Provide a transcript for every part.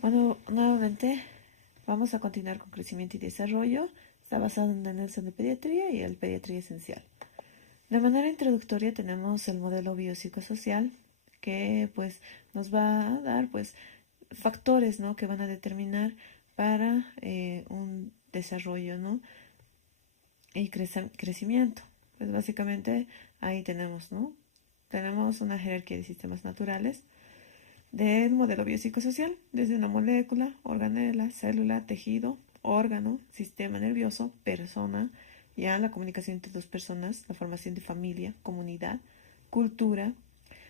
Bueno, nuevamente vamos a continuar con crecimiento y desarrollo. Está basado en Nelson de pediatría y el pediatría esencial. De manera introductoria tenemos el modelo biopsicosocial que pues nos va a dar pues factores, ¿no?, que van a determinar para un desarrollo, ¿no?, y crecimiento. Pues básicamente ahí tenemos, ¿no? Tenemos una jerarquía de sistemas naturales del modelo biopsicosocial, desde una molécula, organela, célula, tejido, órgano, sistema nervioso, persona, ya la comunicación entre dos personas, la formación de familia, comunidad, cultura,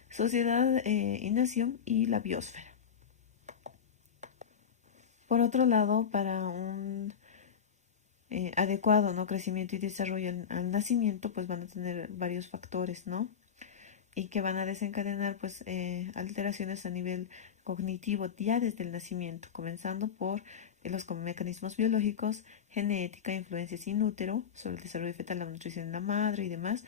sociedad y nación, y la biosfera. Por otro lado, para un adecuado, ¿no?, crecimiento y desarrollo al nacimiento, pues van a tener varios factores, ¿no?, y que van a desencadenar pues alteraciones a nivel cognitivo ya desde el nacimiento, comenzando por los mecanismos biológicos, genética, influencias in útero sobre el desarrollo fetal, la nutrición en la madre y demás.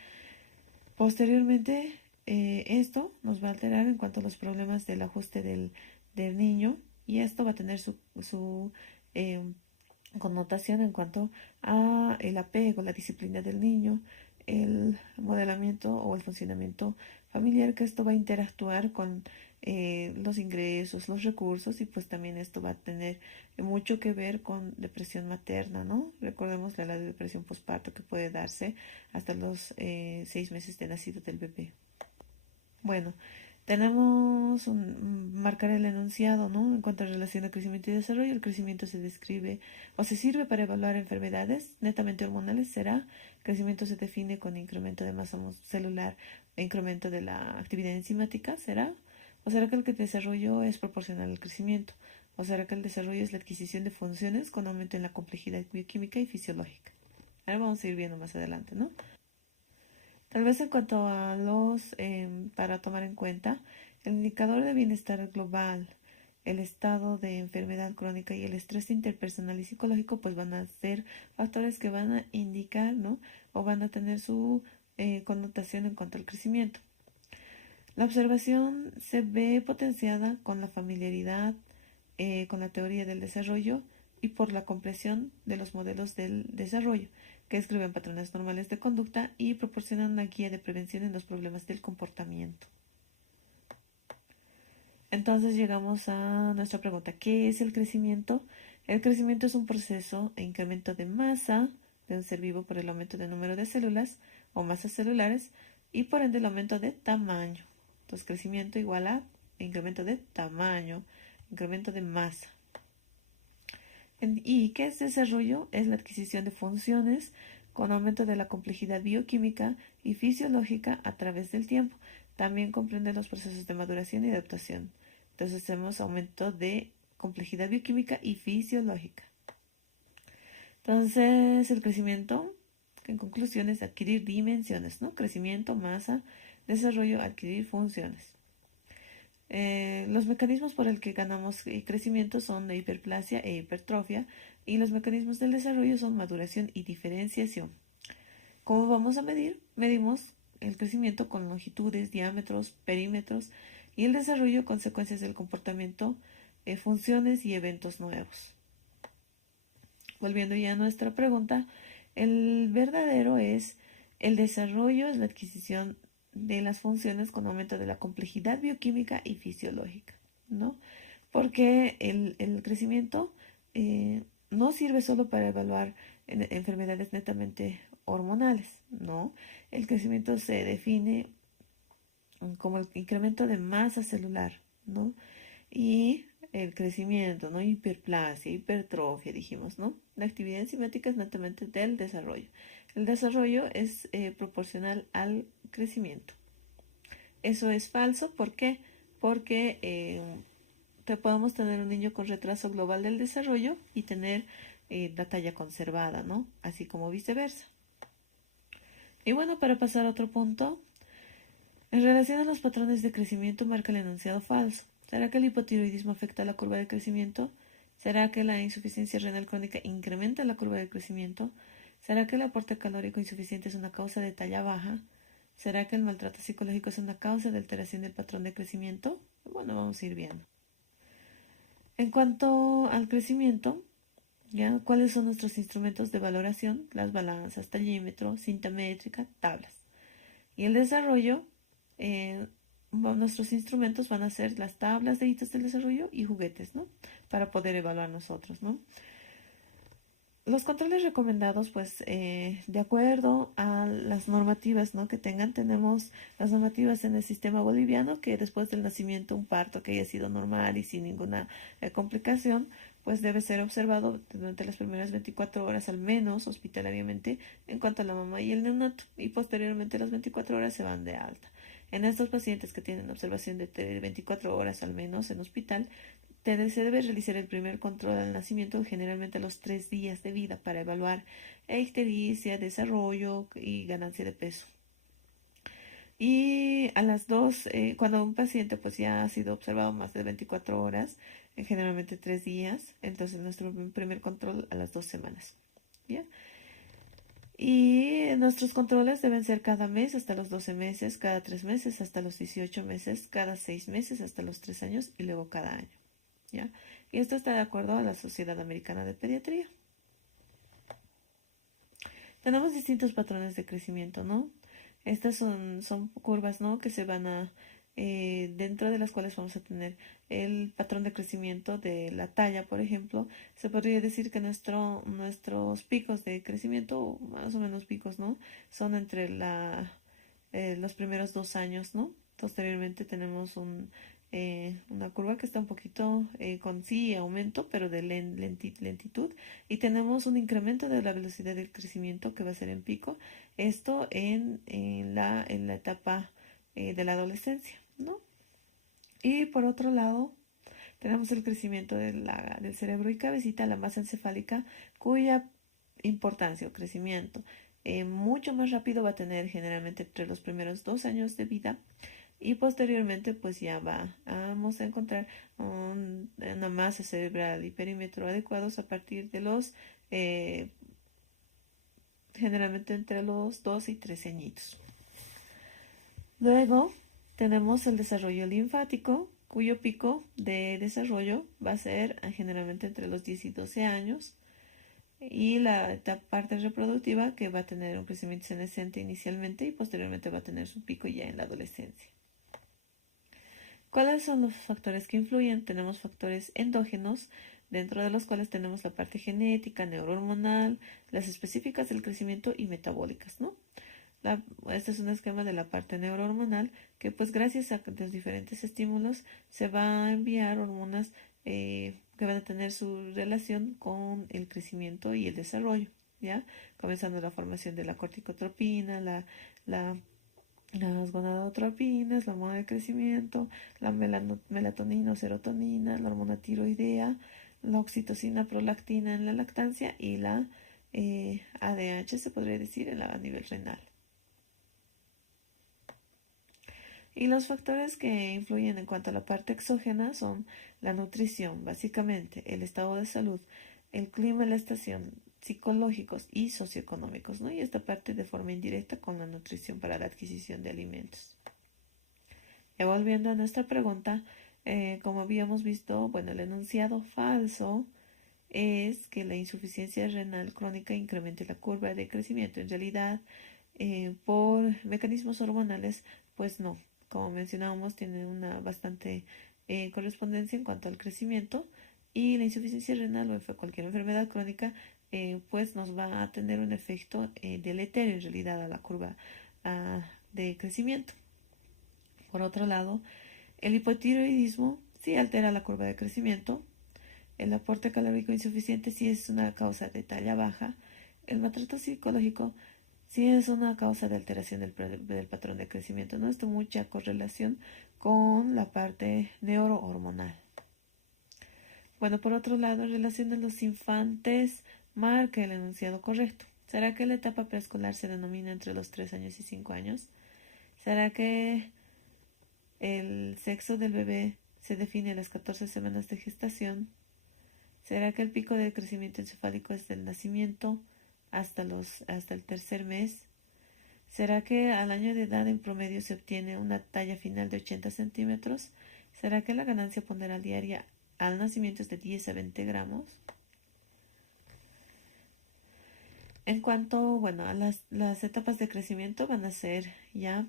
Posteriormente, esto nos va a alterar en cuanto a los problemas del ajuste del niño, y esto va a tener su connotación en cuanto a el apego, la disciplina del niño, el modelamiento o el funcionamiento familiar, que esto va a interactuar con los ingresos, los recursos, y pues también esto va a tener mucho que ver con depresión materna, ¿no? Recordemos la depresión postparto que puede darse hasta los 6 meses de nacido del bebé. Bueno, tenemos marcar el enunciado, ¿no? En cuanto a relación a crecimiento y desarrollo, el crecimiento se describe o se sirve para evaluar enfermedades netamente hormonales. Será crecimiento se define con incremento de masa celular e incremento de la actividad enzimática. ¿Será? ¿O será que el desarrollo es proporcional al crecimiento? ¿O será que el desarrollo es la adquisición de funciones con aumento en la complejidad bioquímica y fisiológica? Ahora vamos a ir viendo más adelante, ¿no? Tal vez en cuanto a para tomar en cuenta, el indicador de bienestar global, el estado de enfermedad crónica y el estrés interpersonal y psicológico, pues van a ser factores que van a indicar, ¿no?, o van a tener su connotación en cuanto al crecimiento. La observación se ve potenciada con la familiaridad, con la teoría del desarrollo y por la comprensión de los modelos del desarrollo, que escriben patrones normales de conducta y proporcionan una guía de prevención en los problemas del comportamiento. Entonces llegamos a nuestra pregunta: ¿qué es el crecimiento? El crecimiento es un proceso e incremento de masa de un ser vivo por el aumento del número de células o masas celulares y por ende el aumento de tamaño. Entonces, crecimiento igual a incremento de tamaño, incremento de masa. ¿Y qué es desarrollo? Es la adquisición de funciones con aumento de la complejidad bioquímica y fisiológica a través del tiempo. También comprende los procesos de maduración y adaptación. Entonces tenemos aumento de complejidad bioquímica y fisiológica. Entonces el crecimiento, en conclusión, es adquirir dimensiones, ¿no? Crecimiento, masa, desarrollo, adquirir funciones. Los mecanismos por el que ganamos crecimiento son de hiperplasia e hipertrofia, y los mecanismos del desarrollo son maduración y diferenciación. ¿Cómo vamos a medir? Medimos el crecimiento con longitudes, diámetros, perímetros, y el desarrollo consecuencias del comportamiento, funciones y eventos nuevos. Volviendo ya a nuestra pregunta, el verdadero es: el desarrollo es la adquisición de las funciones con aumento de la complejidad bioquímica y fisiológica, ¿no? Porque el crecimiento no sirve solo para evaluar enfermedades netamente hormonales, ¿no? El crecimiento se define como el incremento de masa celular, ¿no? Y el crecimiento, ¿no? Hiperplasia, hipertrofia, dijimos, ¿no? La actividad enzimática es netamente del desarrollo. El desarrollo es proporcional al crecimiento. Eso es falso. ¿Por qué? Porque podemos tener un niño con retraso global del desarrollo y tener la talla conservada, ¿no? Así como viceversa. Y bueno, para pasar a otro punto, en relación a los patrones de crecimiento, marca el enunciado falso. ¿Será que el hipotiroidismo afecta la curva de crecimiento? ¿Será que la insuficiencia renal crónica incrementa la curva de crecimiento? ¿Será que el aporte calórico insuficiente es una causa de talla baja? ¿Será que el maltrato psicológico es una causa de alteración del patrón de crecimiento? Bueno, vamos a ir viendo. En cuanto al crecimiento, ¿ya? ¿Cuáles son nuestros instrumentos de valoración? Las balanzas, tallímetro, cinta métrica, tablas. Y el desarrollo, eh, nuestros instrumentos van a ser las tablas de hitos del desarrollo y juguetes, ¿no? Para poder evaluar nosotros, ¿no? Los controles recomendados, pues, de acuerdo a las normativas, ¿no? Que tengan, tenemos las normativas en el sistema boliviano, que después del nacimiento un parto que haya sido normal y sin ninguna complicación, pues debe ser observado durante las primeras 24 horas al menos hospitalariamente en cuanto a la mamá y el neonato, y posteriormente las 24 horas se van de alta. En estos pacientes que tienen observación de 24 horas al menos en hospital, se debe realizar el primer control al nacimiento, generalmente a los 3 días de vida, para evaluar ictericia, desarrollo y ganancia de peso. Y a las 2, cuando un paciente pues ya ha sido observado más de 24 horas, generalmente 3 días, entonces nuestro primer control a las 2 semanas. ¿Ya? Y nuestros controles deben ser cada mes hasta los 12 meses, cada 3 meses hasta los 18 meses, cada 6 meses hasta los 3 años y luego cada año. ¿Ya? Y esto está de acuerdo a la Sociedad Americana de Pediatría. Tenemos distintos patrones de crecimiento, ¿no? Estas son curvas, ¿no? Que se van a, dentro de las cuales vamos a tener el patrón de crecimiento de la talla, por ejemplo. Se podría decir que nuestros picos de crecimiento, más o menos picos, ¿no? Son entre los primeros 2 años, ¿no? Posteriormente tenemos una curva que está un poquito con sí aumento, pero de lentitud, y tenemos un incremento de la velocidad del crecimiento que va a ser en pico, esto en la etapa de la adolescencia, ¿no? Y por otro lado, tenemos el crecimiento del cerebro y cabecita, la masa encefálica, cuya importancia o crecimiento mucho más rápido va a tener generalmente entre los primeros 2 años de vida, y posteriormente pues ya vamos a encontrar una masa cerebral y perímetro adecuados a partir de generalmente entre los 2 y 3 añitos. Luego tenemos el desarrollo linfático, cuyo pico de desarrollo va a ser generalmente entre los 10 y 12 años, y la parte reproductiva, que va a tener un crecimiento senescente inicialmente y posteriormente va a tener su pico ya en la adolescencia. ¿Cuáles son los factores que influyen? Tenemos factores endógenos, dentro de los cuales tenemos la parte genética, neurohormonal, las específicas del crecimiento y metabólicas, ¿no? Este es un esquema de la parte neurohormonal, que pues gracias a los diferentes estímulos se va a enviar hormonas que van a tener su relación con el crecimiento y el desarrollo, ¿ya? Comenzando la formación de la corticotropina, las gonadotropinas, la hormona de crecimiento, la melatonina o serotonina, la hormona tiroidea, la oxitocina, prolactina en la lactancia y la ADH, se podría decir, a nivel renal. Y los factores que influyen en cuanto a la parte exógena son la nutrición, básicamente, el estado de salud, el clima, la estación, psicológicos y socioeconómicos, ¿no? Y esta parte de forma indirecta con la nutrición para la adquisición de alimentos. Ya volviendo a nuestra pregunta, como habíamos visto, bueno, el enunciado falso es que la insuficiencia renal crónica incremente la curva de crecimiento. En realidad, por mecanismos hormonales, pues no. Como mencionábamos, tiene una bastante correspondencia en cuanto al crecimiento, y la insuficiencia renal o cualquier enfermedad crónica pues nos va a tener un efecto deleterio en realidad a la curva de crecimiento. Por otro lado, el hipotiroidismo sí altera la curva de crecimiento. El aporte calórico insuficiente sí es una causa de talla baja. El maltrato psicológico sí es una causa de alteración del patrón de crecimiento. No está mucha correlación con la parte neurohormonal. Bueno, por otro lado, en relación a los infantes, marca el enunciado correcto. ¿Será que la etapa preescolar se denomina entre los 3 años y 5 años? ¿Será que el sexo del bebé se define a las 14 semanas de gestación? ¿Será que el pico de crecimiento encefálico es del nacimiento hasta el tercer mes? ¿Será que al año de edad en promedio se obtiene una talla final de 80 centímetros? ¿Será que la ganancia ponderal diaria al nacimiento es de 10 a 20 gramos. En cuanto, bueno, a las etapas de crecimiento van a ser ya,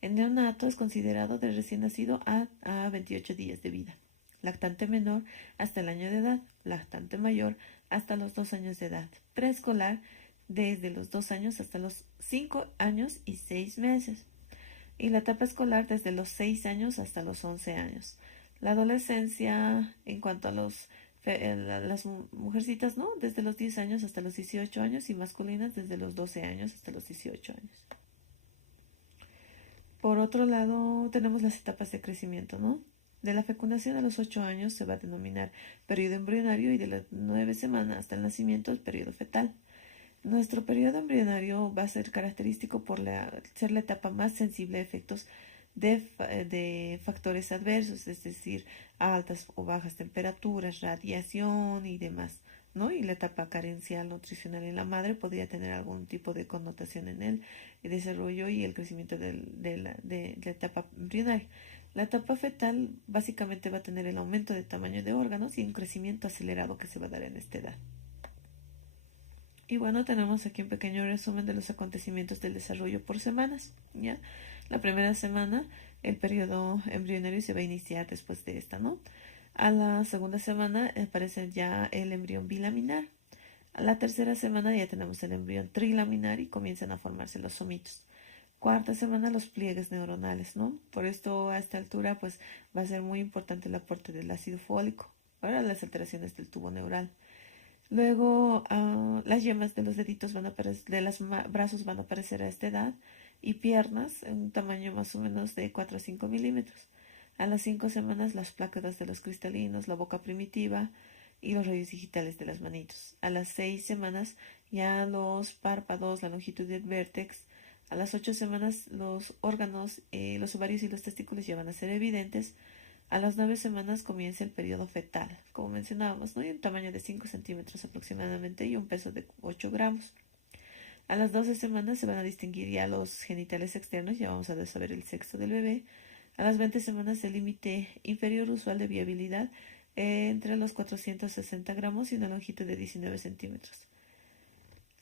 el neonato es considerado de recién nacido a 28 días de vida, lactante menor hasta el año de edad, lactante mayor hasta los 2 años de edad, preescolar desde los 2 años hasta los 5 años y 6 meses, y la etapa escolar desde los 6 años hasta los 11 años. La adolescencia, en cuanto a las mujercitas, ¿no? Desde los 10 años hasta los 18 años y masculinas desde los 12 años hasta los 18 años. Por otro lado, tenemos las etapas de crecimiento, ¿no? De la fecundación a los 8 años se va a denominar periodo embrionario y de las 9 semanas hasta el nacimiento el periodo fetal. Nuestro periodo embrionario va a ser característico por ser la etapa más sensible a efectos de factores adversos, es decir, altas o bajas temperaturas, radiación y demás, ¿no? Y la etapa carencial nutricional en la madre podría tener algún tipo de connotación en el desarrollo y el crecimiento de la etapa embrionaria. La etapa fetal básicamente va a tener el aumento de tamaño de órganos y un crecimiento acelerado que se va a dar en esta edad. Y bueno, tenemos aquí un pequeño resumen de los acontecimientos del desarrollo por semanas, ¿ya? La primera semana, el periodo embrionario se va a iniciar después de esta, ¿no? A la segunda semana aparece ya el embrión bilaminar. A la tercera semana ya tenemos el embrión trilaminar y comienzan a formarse los somitos. Cuarta semana, los pliegues neuronales, ¿no? Por esto, a esta altura, pues va a ser muy importante el aporte del ácido fólico para las alteraciones del tubo neural. Luego, las yemas de los deditos van a aparecer, de los brazos van a aparecer a esta edad y piernas en un tamaño más o menos de 4 a 5 milímetros. A las 5 semanas, las placas de los cristalinos, la boca primitiva y los rayos digitales de las manitos. A las 6 semanas, ya los párpados, la longitud del vértex. A las 8 semanas, los órganos, los ovarios y los testículos ya van a ser evidentes. A las 9 semanas comienza el periodo fetal, como mencionábamos, ¿no? Y un tamaño de 5 centímetros aproximadamente y un peso de 8 gramos. A las 12 semanas se van a distinguir ya los genitales externos, ya vamos a saber el sexo del bebé. A las 20 semanas el límite inferior usual de viabilidad entre los 460 gramos y una longitud de 19 centímetros.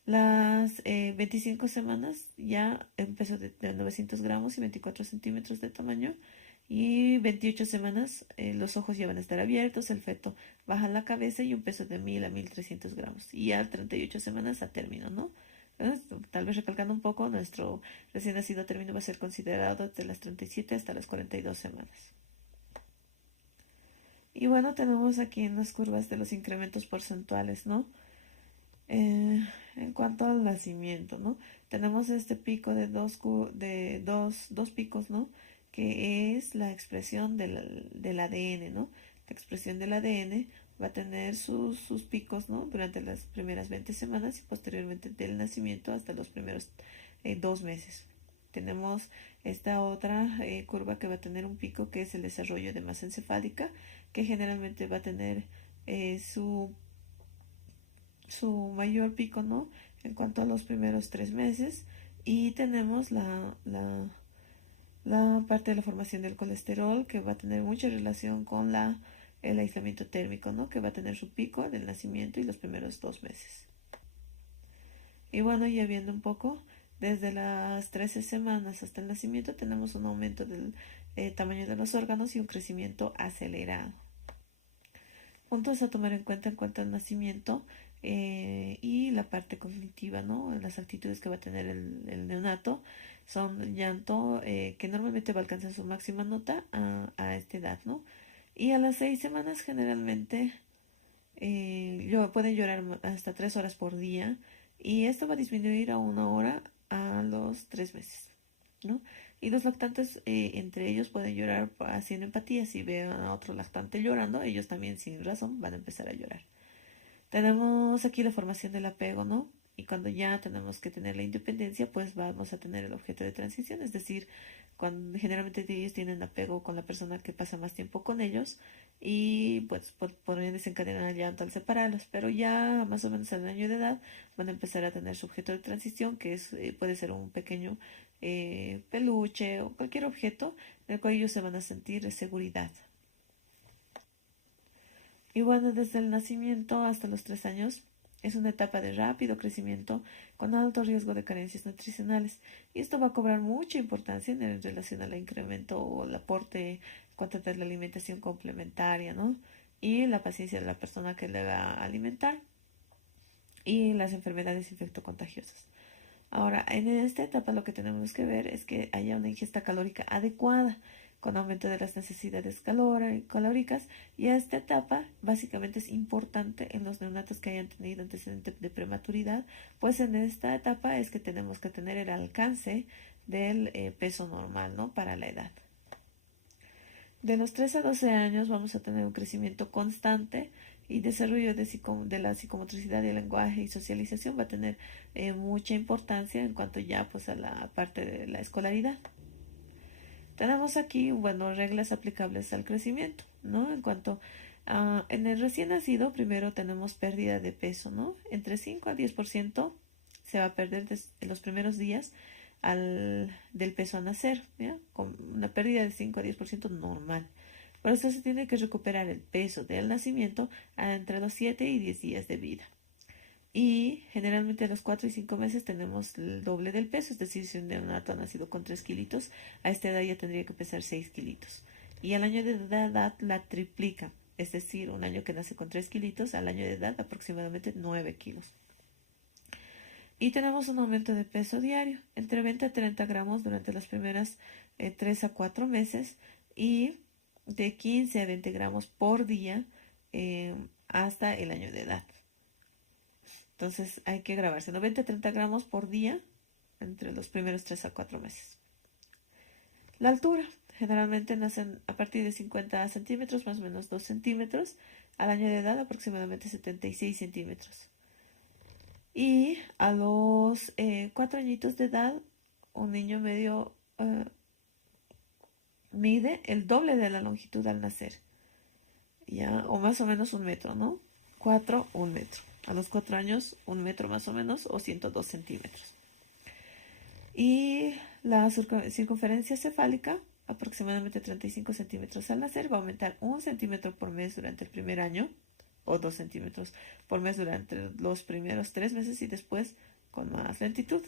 Las 25 semanas ya un peso de 900 gramos y 24 centímetros de tamaño. Y 28 semanas los ojos ya van a estar abiertos, el feto baja la cabeza y un peso de 1000 a 1300 gramos. Y a 38 semanas a término, ¿no? Entonces, tal vez recalcando un poco, nuestro recién nacido a término va a ser considerado de las 37 hasta las 42 semanas. Y bueno, tenemos aquí en las curvas de los incrementos porcentuales, ¿no? En cuanto al nacimiento, ¿no? Tenemos este pico de dos picos, ¿no? Que es la expresión del ADN, ¿no? La expresión del ADN va a tener sus picos, ¿no? Durante las primeras 20 semanas y posteriormente del nacimiento hasta los primeros 2 meses. Tenemos esta otra curva que va a tener un pico que es el desarrollo de masa encefálica, que generalmente va a tener su mayor pico, ¿no? En cuanto a los primeros 3 meses. Y tenemos la parte de la formación del colesterol, que va a tener mucha relación con el aislamiento térmico, ¿no? Que va a tener su pico del nacimiento y los primeros 2 meses. Y bueno, ya viendo un poco, desde las 13 semanas hasta el nacimiento tenemos un aumento del tamaño de los órganos y un crecimiento acelerado. Puntos a tomar en cuanto al nacimiento y la parte cognitiva, ¿no? Las actitudes que va a tener el neonato son llanto, que normalmente va a alcanzar su máxima nota a esta edad, ¿no? Y a las 6 semanas generalmente pueden llorar hasta 3 horas por día y esto va a disminuir a 1 hora a los 3 meses, ¿no? Y los lactantes, entre ellos, pueden llorar haciendo empatía. Si ven a otro lactante llorando, ellos también sin razón van a empezar a llorar. Tenemos aquí la formación del apego, ¿no? Y cuando ya tenemos que tener la independencia, pues vamos a tener el objeto de transición, es decir, cuando generalmente ellos tienen apego con la persona que pasa más tiempo con ellos y pues podrían desencadenar el llanto al separarlos, pero ya más o menos al año de edad van a empezar a tener su objeto de transición, que puede ser un pequeño peluche o cualquier objeto en el cual ellos se van a sentir seguridad. Y bueno, desde el nacimiento hasta los 3 años es una etapa de rápido crecimiento con alto riesgo de carencias nutricionales. Y esto va a cobrar mucha importancia en relación al incremento o el aporte cuanto a la alimentación complementaria, ¿no? Y la paciencia de la persona que le va a alimentar y las enfermedades infectocontagiosas. Ahora, en esta etapa lo que tenemos que ver es que haya una ingesta calórica adecuada, con aumento de las necesidades calóricas, y a esta etapa básicamente es importante en los neonatos que hayan tenido antecedentes de prematuridad, pues en esta etapa es que tenemos que tener el alcance del peso normal, ¿no? Para la edad. De los 3 a 12 años vamos a tener un crecimiento constante y desarrollo de la psicomotricidad y el lenguaje y socialización va a tener mucha importancia en cuanto ya pues a la parte de la escolaridad. Tenemos aquí, bueno, reglas aplicables al crecimiento, ¿no? En cuanto en el recién nacido, primero tenemos pérdida de peso, ¿no? Entre 5 a 10% se va a perder en los primeros días del peso a nacer, ¿ya? Con una pérdida de 5 a 10% normal. Por eso se tiene que recuperar el peso del nacimiento entre los 7 y 10 días de vida. Y generalmente a los 4 y 5 meses tenemos el doble del peso, es decir, si un neonato ha nacido con 3 kilitos, a esta edad ya tendría que pesar 6 kilitos. Y al año de edad la triplica, es decir, un año que nace con 3 kilitos, al año de edad aproximadamente 9 kilos. Y tenemos un aumento de peso diario, entre 20 a 30 gramos durante las primeras 3 a 4 meses y de 15 a 20 gramos por día hasta el año de edad. Entonces hay que grabarse 90 a 30 gramos por día entre los primeros 3 a 4 meses. La altura. Generalmente nacen a partir de 50 centímetros, más o menos 2 centímetros. Al año de edad aproximadamente 76 centímetros. Y a los 4 añitos de edad, un niño medio mide el doble de la longitud al nacer. ¿Ya? O más o menos 1 metro, ¿no? 1 metro. A los 4 años, 1 metro más o menos, o 102 centímetros. Y la circunferencia cefálica, aproximadamente 35 centímetros al nacer, va a aumentar 1 centímetro por mes durante el primer año, o 2 centímetros por mes durante los primeros 3 meses y después con más lentitud.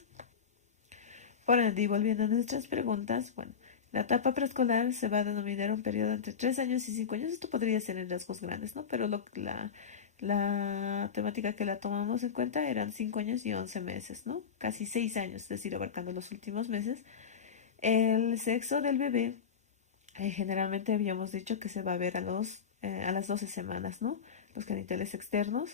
Por ende, y volviendo a nuestras preguntas, bueno, la etapa preescolar se va a denominar un periodo entre 3 años y 5 años. Esto podría ser en rasgos grandes, ¿no? Pero la temática que la tomamos en cuenta eran 5 años y 11 meses, ¿no? Casi 6 años, es decir, abarcando los últimos meses. El sexo del bebé, generalmente habíamos dicho que se va a ver a las 12 semanas, ¿no? Los genitales externos.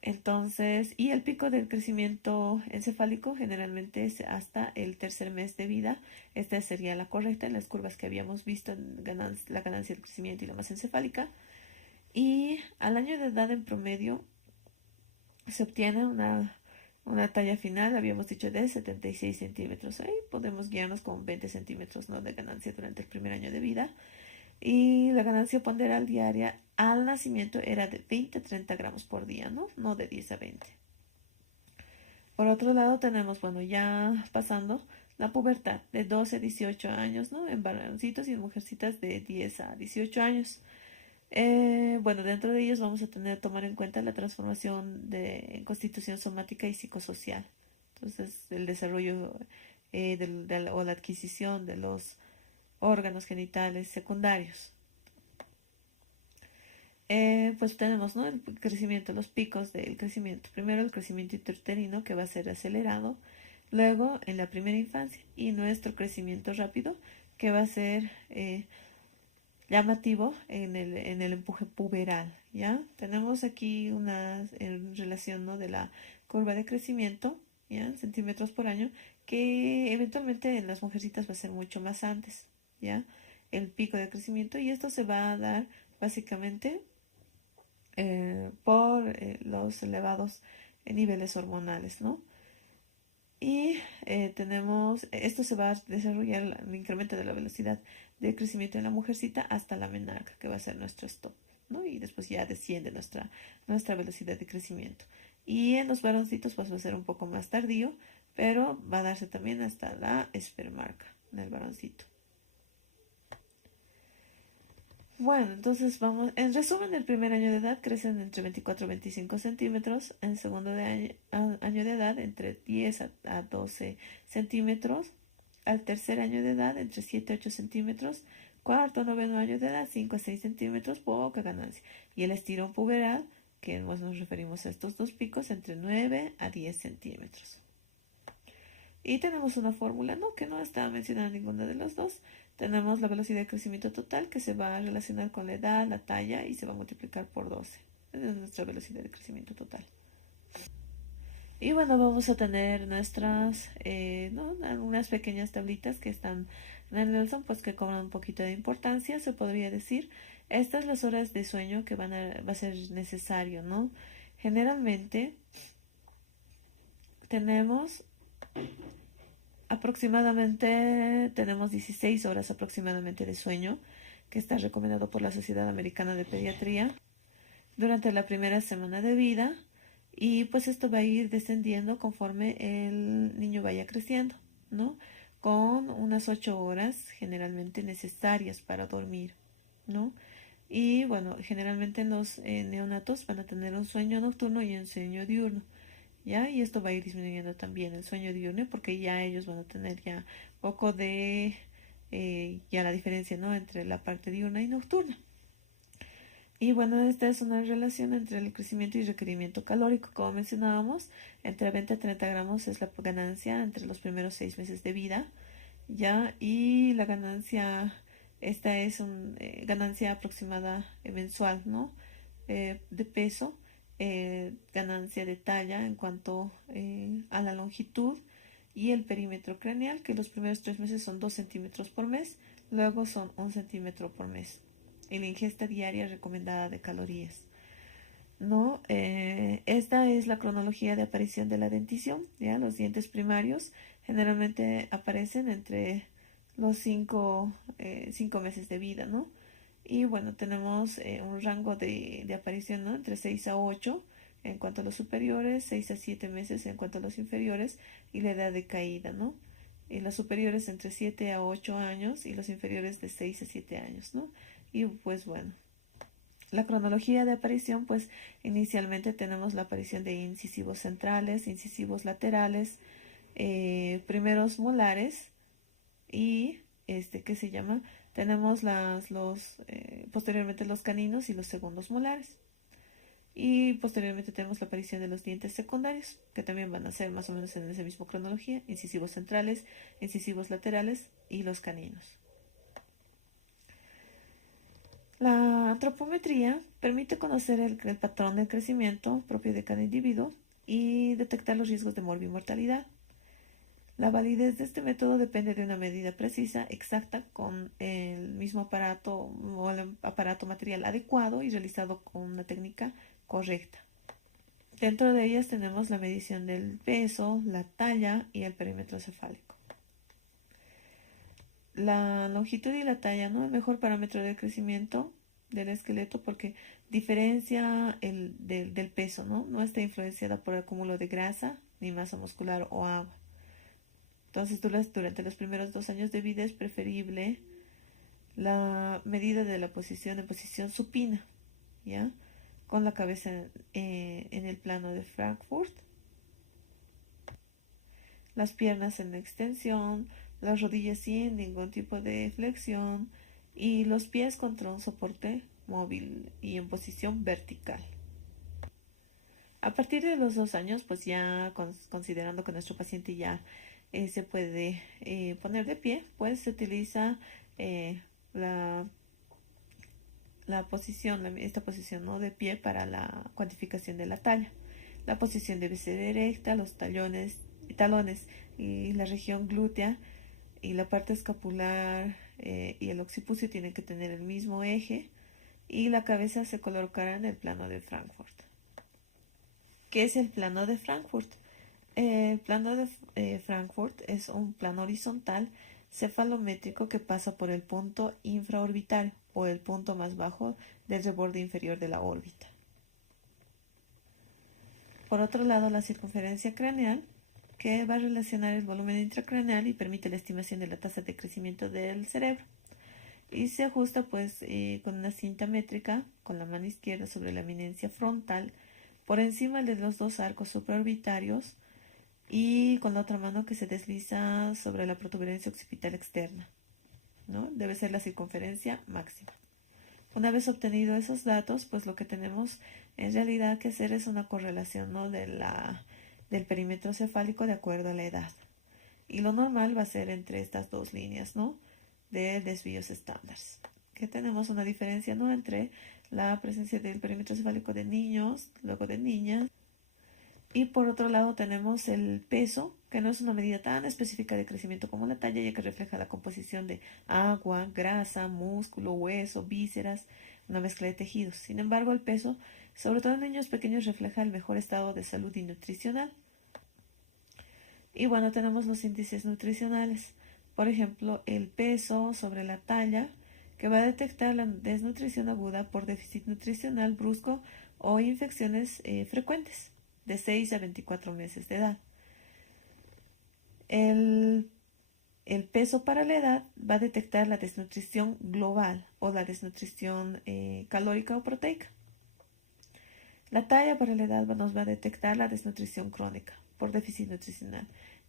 Entonces, y el pico del crecimiento encefálico generalmente es hasta el tercer mes de vida. Esta sería la correcta en las curvas que habíamos visto en la ganancia del crecimiento y la masa encefálica. Y al año de edad en promedio se obtiene una talla final, habíamos dicho, de 76 centímetros. Ahí podemos guiarnos con 20 centímetros, ¿no?, de ganancia durante el primer año de vida. Y la ganancia ponderal diaria al nacimiento era de 20 a 30 gramos por día, ¿no? No de 10 a 20. Por otro lado tenemos, bueno, ya pasando la pubertad de 12 a 18 años, ¿no? En varoncitos y en mujercitas de 10 a 18 años. Bueno, dentro de ellos vamos a tomar en cuenta la transformación de constitución somática y psicosocial. Entonces, el desarrollo o la adquisición de los órganos genitales secundarios. Pues tenemos, ¿no?, el crecimiento, los picos del crecimiento. Primero el crecimiento intrauterino, que va a ser acelerado, luego en la primera infancia, y nuestro crecimiento rápido, que va a ser llamativo en el empuje puberal, ¿ya? Tenemos aquí una relación, ¿no?, de la curva de crecimiento, ¿ya?, en centímetros por año, que eventualmente en las mujercitas va a ser mucho más antes, ¿ya?, el pico de crecimiento, y esto se va a dar básicamente por los elevados niveles hormonales, ¿no? Y esto se va a desarrollar el incremento de la velocidad de crecimiento en la mujercita hasta la menarca, que va a ser nuestro stop, ¿no? Y después ya desciende nuestra velocidad de crecimiento. Y en los varoncitos pues va a ser un poco más tardío, pero va a darse también hasta la espermarca en el varoncito. Bueno, entonces vamos, en resumen, el primer año de edad crecen entre 24 y 25 centímetros, en segundo año de edad entre 10 a 12 centímetros, al tercer año de edad entre 7 a 8 centímetros, cuarto, noveno año de edad 5 a 6 centímetros, poca ganancia. Y el estirón puberal, que nos referimos a estos dos picos, entre 9 a 10 centímetros. Y tenemos una fórmula, ¿no? Que no está mencionada ninguna de las dos. Tenemos la velocidad de crecimiento total que se va a relacionar con la edad, la talla y se va a multiplicar por 12. Esa es nuestra velocidad de crecimiento total. Y bueno, vamos a tener nuestras, ¿no? Algunas pequeñas tablitas que están en el Nelson, pues que cobran un poquito de importancia, se podría decir. Estas las horas de sueño que va a ser necesario, ¿no? Generalmente tenemos aproximadamente, tenemos 16 horas aproximadamente de sueño, que está recomendado por la Sociedad Americana de Pediatría durante la primera semana de vida, y pues esto va a ir descendiendo conforme el niño vaya creciendo, ¿no? Con unas 8 horas generalmente necesarias para dormir, ¿no? Y bueno, generalmente los neonatos van a tener un sueño nocturno y un sueño diurno. ¿Ya? Y esto va a ir disminuyendo también el sueño diurno porque ya ellos van a tener ya poco de, ya la diferencia, ¿no? Entre la parte diurna y nocturna. Y bueno, esta es una relación entre el crecimiento y requerimiento calórico. Como mencionábamos, entre 20 a 30 gramos es la ganancia entre los primeros 6 meses de vida, ¿ya? Y la ganancia, esta es una ganancia aproximada mensual, ¿no? De peso, ganancia de talla en cuanto a la longitud y el perímetro craneal, que los primeros 3 meses son 2 centímetros por mes, luego son 1 centímetro por mes. Y la ingesta diaria recomendada de calorías. ¿No? Esta es la cronología de aparición de la dentición. ¿Ya? Los dientes primarios generalmente aparecen entre los 5 meses de vida, ¿no? Y bueno, tenemos un rango de aparición, ¿no? Entre 6 a 8 en cuanto a los superiores, 6 a 7 meses en cuanto a los inferiores y la edad de caída, ¿no? Y los superiores entre 7 a 8 años y los inferiores de 6 a 7 años, ¿no? Y pues bueno, la cronología de aparición, pues inicialmente tenemos la aparición de incisivos centrales, incisivos laterales, primeros molares y ¿qué se llama? Tenemos posteriormente los caninos y los segundos molares. Y posteriormente tenemos la aparición de los dientes secundarios, que también van a ser más o menos en esa misma cronología, incisivos centrales, incisivos laterales y los caninos. La antropometría permite conocer el patrón de crecimiento propio de cada individuo y detectar los riesgos de morbimortalidad. La validez de este método depende de una medida precisa, exacta, con el mismo aparato o el aparato material adecuado y realizado con una técnica correcta. Dentro de ellas tenemos la medición del peso, la talla y el perímetro cefálico. La longitud y la talla, ¿no? El mejor parámetro de crecimiento del esqueleto porque diferencia del peso, ¿no? No está influenciada por el acúmulo de grasa, ni masa muscular o agua. Entonces, durante los primeros 2 años de vida es preferible la medida de la posición en posición supina, ¿ya? Con la cabeza en el plano de Frankfurt, las piernas en extensión, las rodillas sin ningún tipo de flexión y los pies contra un soporte móvil y en posición vertical. A partir de los 2 años, pues ya considerando que nuestro paciente ya se puede poner de pie, pues se utiliza la, esta posición, ¿no? De pie para la cuantificación de la talla. La posición debe ser erecta, los talones y la región glútea y la parte escapular y el occipucio tienen que tener el mismo eje y la cabeza se colocará en el plano de Frankfurt. ¿Qué es el plano de Frankfurt? El plano de Frankfurt es un plano horizontal cefalométrico que pasa por el punto infraorbitario o el punto más bajo del reborde inferior de la órbita. Por otro lado, la circunferencia craneal, que va a relacionar el volumen intracraneal y permite la estimación de la tasa de crecimiento del cerebro. y se ajusta pues con una cinta métrica con la mano izquierda sobre la eminencia frontal por encima de los dos arcos supraorbitarios y con la otra mano que se desliza sobre la protuberancia occipital externa, ¿no? Debe ser la circunferencia máxima. Una vez obtenido esos datos, pues lo que tenemos en realidad que hacer es una correlación, ¿no? Del perímetro cefálico de acuerdo a la edad. Y lo normal va a ser entre estas dos líneas, ¿no? De desvíos estándares. Que tenemos una diferencia, ¿no? Entre la presencia del perímetro cefálico de niños, luego de niñas. Y por otro lado tenemos el peso, que no es una medida tan específica de crecimiento como la talla, ya que refleja la composición de agua, grasa, músculo, hueso, vísceras, una mezcla de tejidos. Sin embargo, el peso, sobre todo en niños pequeños, refleja el mejor estado de salud y nutricional. Y bueno, tenemos los índices nutricionales. Por ejemplo, el peso sobre la talla, que va a detectar la desnutrición aguda por déficit nutricional brusco o infecciones frecuentes de 6 a 24 meses de edad. El peso para la edad va a detectar la desnutrición global o la desnutrición calórica o proteica. La talla para la edad nos va a detectar la desnutrición crónica por déficit nutricional.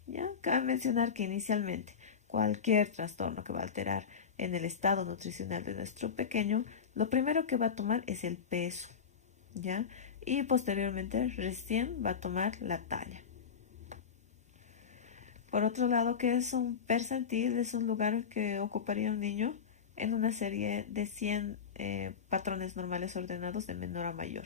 Ya cabe mencionar que inicialmente cualquier trastorno que va a alterar en el estado nutricional de nuestro pequeño, lo primero que va a tomar es el peso, ¿ya? Y posteriormente recién va a tomar la talla. Por otro lado, ¿qué es un percentil? Es un lugar que ocuparía un niño en una serie de 100 patrones normales ordenados de menor a mayor.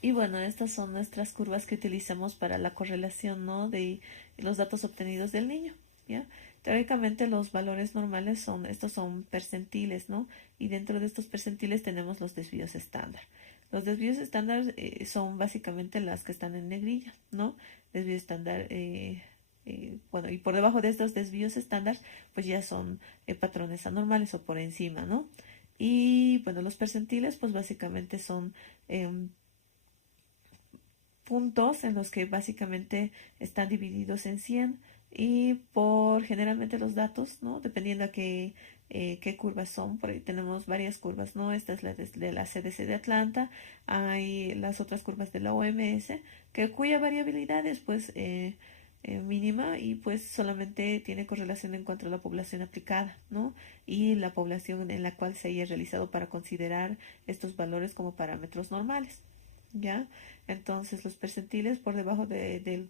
Y bueno, estas son nuestras curvas que utilizamos para la correlación, ¿no? De los datos obtenidos del niño, ¿ya? Teóricamente los valores normales estos son percentiles, ¿no? Y dentro de estos percentiles tenemos los desvíos estándar. Los desvíos estándar son básicamente las que están en negrilla, ¿no? Desvío estándar, bueno, y por debajo de estos desvíos estándar, pues ya son patrones anormales o por encima, ¿no? Y bueno, los percentiles, pues básicamente son puntos en los que básicamente están divididos en 100 y por generalmente los datos, ¿no? Dependiendo a qué curvas son, por ahí tenemos varias curvas, ¿no? Esta es la de la CDC de Atlanta, hay las otras curvas de la OMS, cuya variabilidad es pues mínima y pues solamente tiene correlación en cuanto a la población aplicada, ¿no? Y la población en la cual se haya realizado para considerar estos valores como parámetros normales. ¿Ya? Entonces los percentiles por debajo del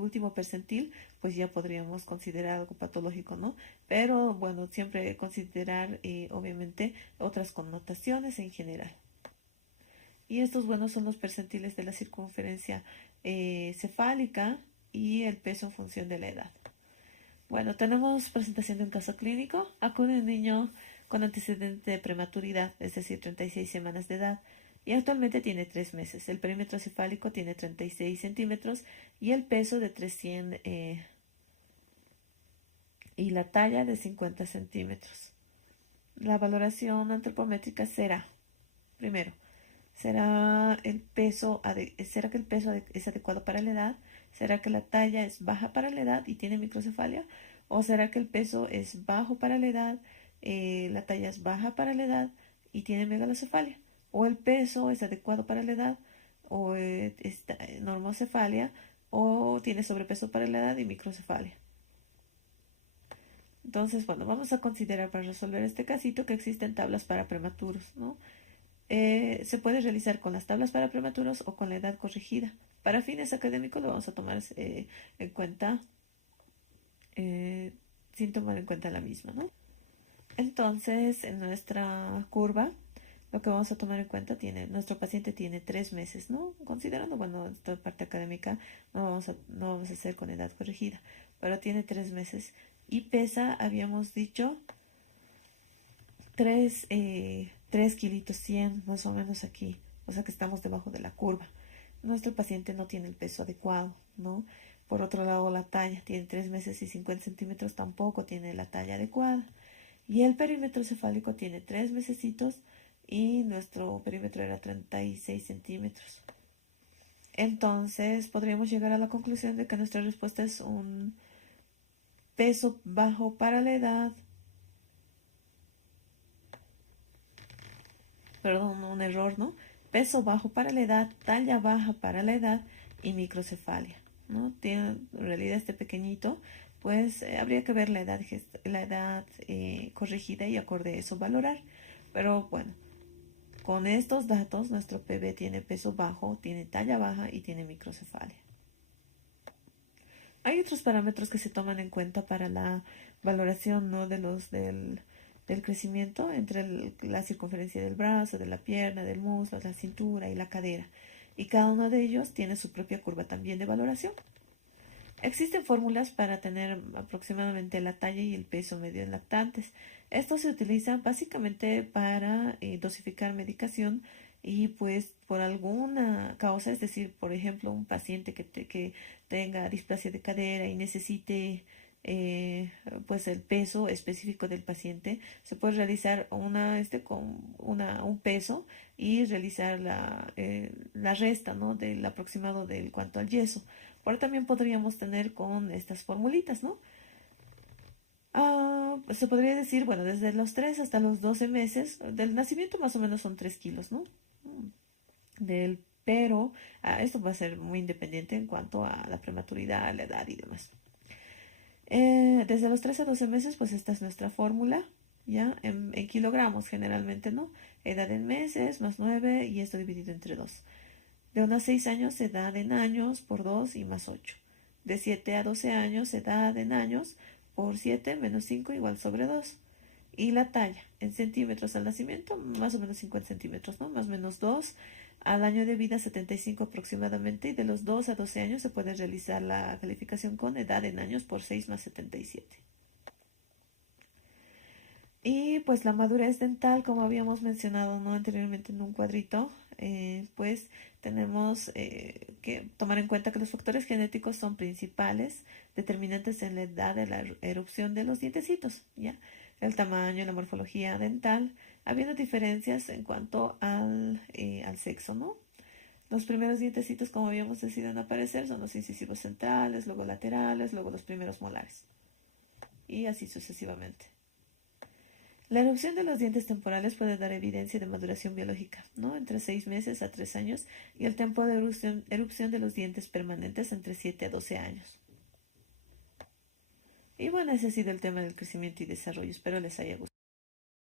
último percentil, pues ya podríamos considerar algo patológico, ¿no? Pero bueno, siempre considerar obviamente otras connotaciones en general. Y estos, bueno, son los percentiles de la circunferencia cefálica y el peso en función de la edad. Bueno, tenemos presentación de un caso clínico. Acude un niño con antecedente de prematuridad, es decir, 36 semanas de edad, y actualmente tiene 3 meses. El perímetro cefálico tiene 36 centímetros y el peso de 300 y la talla de 50 centímetros. La valoración antropométrica será, primero, ¿será que el peso es adecuado para la edad? ¿Será que la talla es baja para la edad y tiene microcefalia? ¿O será que el peso es bajo para la edad, la talla es baja para la edad y tiene megalocefalia? ¿O el peso es adecuado para la edad o está normocefalia o tiene sobrepeso para la edad y microcefalia? Entonces, bueno, vamos a considerar para resolver este casito que existen tablas para prematuros, ¿no? Se puede realizar con las tablas para prematuros o con la edad corregida. Para fines académicos lo vamos a tomar en cuenta sin tomar en cuenta la misma, ¿no? Entonces, en nuestra curva, lo que vamos a tomar en cuenta nuestro paciente tiene 3 meses, ¿no? Considerando, bueno, esta parte académica no vamos a hacer con edad corregida, pero tiene 3 meses y pesa, habíamos dicho, 3 kilitos 100 más o menos aquí, o sea que estamos debajo de la curva. Nuestro paciente no tiene el peso adecuado, ¿no? Por otro lado, la talla, tiene 3 meses y 50 centímetros, tampoco tiene la talla adecuada. Y el perímetro cefálico tiene 3 mesecitos y nuestro perímetro era 36 centímetros. Entonces, podríamos llegar a la conclusión de que nuestra respuesta es un peso bajo para la edad perdón, un error, ¿no? Peso bajo para la edad, talla baja para la edad y microcefalia, ¿no? Tiene, en realidad este pequeñito, pues habría que ver la edad corregida y acorde a eso valorar. Pero bueno, con estos datos, nuestro PB tiene peso bajo, tiene talla baja y tiene microcefalia. Hay otros parámetros que se toman en cuenta para la valoración, ¿no? Del crecimiento entre la circunferencia del brazo, de la pierna, del muslo, la cintura y la cadera. Y cada uno de ellos tiene su propia curva también de valoración. Existen fórmulas para tener aproximadamente la talla y el peso medio en lactantes. Esto se utiliza básicamente para dosificar medicación y pues por alguna causa, es decir, por ejemplo, un paciente que tenga displasia de cadera y necesite pues el peso específico del paciente, se puede realizar un peso y realizar la resta, ¿no? Del aproximado del cuanto al yeso. Ahora también podríamos tener con estas formulitas, ¿no? Pues se podría decir, bueno, desde los 3 hasta los 12 meses del nacimiento más o menos son 3 kilos, ¿no? Pero esto va a ser muy independiente en cuanto a la prematuridad, la edad y demás. Desde los 3 a 12 meses, pues esta es nuestra fórmula, ¿ya? En kilogramos generalmente, ¿no? Edad en meses más 9 y esto dividido entre 2. De 1 a 6 años, edad en años por 2 y más 8. De 7 a 12 años, edad en años por 7 menos 5 igual sobre 2. Y la talla en centímetros al nacimiento, más o menos 50 centímetros, ¿no? Más o menos 2. Al año de vida, 75 aproximadamente. Y de los 2 a 12 años se puede realizar la calificación con edad en años por 6 más 77. Y pues la madurez dental, como habíamos mencionado, ¿no? Anteriormente en un cuadrito, pues tenemos que tomar en cuenta que los factores genéticos son principales determinantes en la edad de la erupción de los dientecitos, ¿ya? El tamaño, la morfología dental, habiendo diferencias en cuanto al sexo, ¿no? Los primeros dientecitos, como habíamos decidido en aparecer, son los incisivos centrales, luego laterales, luego los primeros molares, y así sucesivamente. La erupción de los dientes temporales puede dar evidencia de maduración biológica, ¿no? Entre 6 meses a 3 años y el tiempo de erupción de los dientes permanentes entre 7 a 12 años. Y bueno, ese ha sido el tema del crecimiento y desarrollo. Espero les haya gustado.